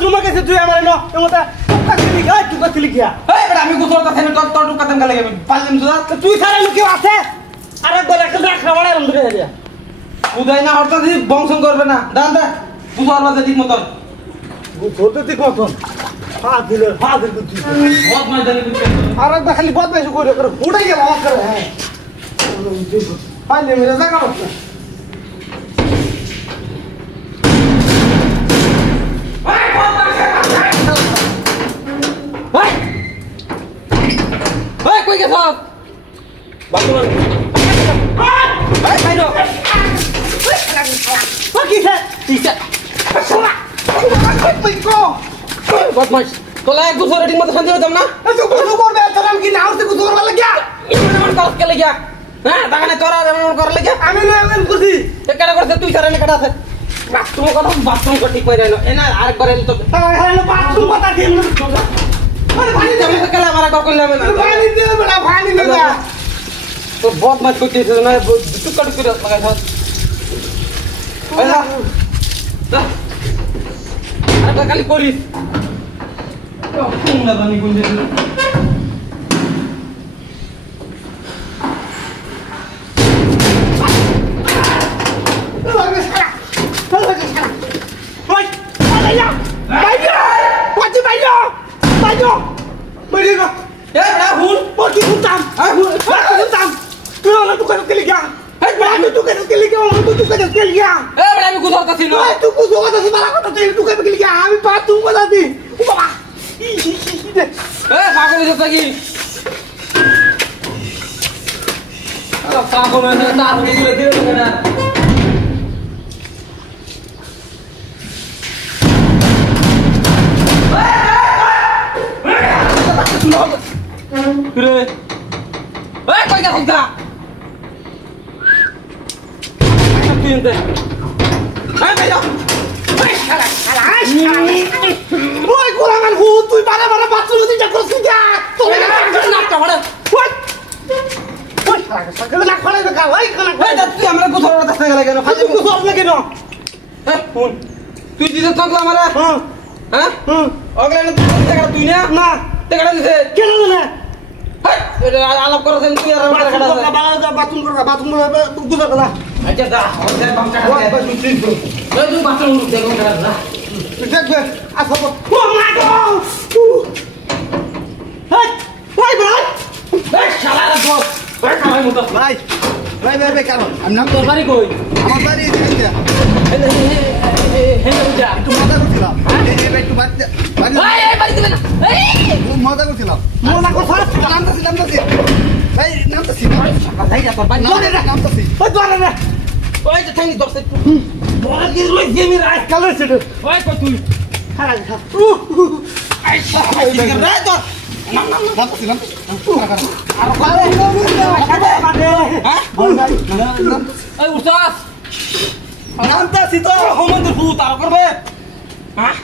Bathroom में कैसे तुझे हमारे नो ये मतलब तू का सिली क्या ए बेटा আমি গোসল করতে না তোর টু কাতেম গেলে আমি পারলাম তো তুই সারা লোক কেউ আছে আরে বলে একটা রাখা বড় এরকম করে দিয়া উদয় না হরতা দি বংশন করবে না দান দা বুঝার বাজে ঠিক মতন গোসল তো ঠিক মতন দিল তুই বহুত ময়দানে তুই আরে বা খালি বহুত বেশি করে ফুটাই গেল আমার করে হ্যাঁ পাইলে মেরে জায়গা হচ্ছে कोई के साथ बाथरूम भाई नो बाकी है ठीक है छोड़ा कोई को बहुत मच तो लायक दूसरा रेटिंग मत समझो तुम ना तू कुछ बोल बे चलन की नाव से कुछ कर लग गया इमन कर के लग गया हां दागने तोरा इमन कर लग गया আমি এমন করছি একাটা করছে তুই সারা নে কাটা আছে বাথরুম को ठीक पई रहनो एना আরেকবার এল তো বাথরুম কথা দিন अरे पानी दे मैं कला हमारा को ले मैं पानी दे बड़ा पानी दे तो बहुत मत कुछ चीज ना टुकड़ टुकड़ लगा था ऐसा अरे खाली पुलिस तो तुम ना बनी गुंज Beriga. Ya, bra hun. Pergi hutan. Hun. Pergi hutan. Tu orang tu kan kali dia. Eh, bra tu kan kali dia. Orang tu kan kali dia. Eh, bra aku gusor kasih no. Eh, tu gusor kasih malah kau tu kan kali dia. Kami patu kau tadi. Baba. Eh, pakai je lagi. Kalau pakai mana tak boleh dia kena. Kire. Eh, kau ingat tak? Apa ini? Eh, bayar. Eh, kalah. Boy, kurangan hutu. Mana bathroom itu jago saja. Tolong nak kau mana? What? What? Kalau nak kau nak kau, kalau. Eh, tapi hamaरा gusor orang tak lagi no. Kamu gusor lagi no. Eh, pun. Tu jadi tak lah hamaरा. हाँ? अगले ने देखा तू ने? ना. देखा नहीं थे. क्या ना? आलाप करो सेम तू यार बाथरूम गुजर करा अच्छा दा और से बम चढ़ा दे तू बाथरूम देखो करा ना देख बे आ सब ओ माय गॉड हे भाई भाई ए শালা রে বস ভাই কামাই মত ভাই কারণ আমি নাম তোর বাড়ি কই আমার বাড়ি এদিকে হে যা একটু মজা করছিলাম এই একটু বাড়ি এই বাড়ি দিবে না এই মজা করছিলাম মজা করছ নামতাছি ভাই নামতাছি ভাই যা তোর বাড়ি নামতাছি ওই দোরে রে ওই যে ঠাঙ্গি দরছে বড় কি লই গেমি রাত কালে সেটা ওই কই তুই খারা খা এই সাই দিকে রে তো নামতাছি আর এই উঠছস নামতাছি তো হোমন্দির ভূত আর করবে হ্যাঁ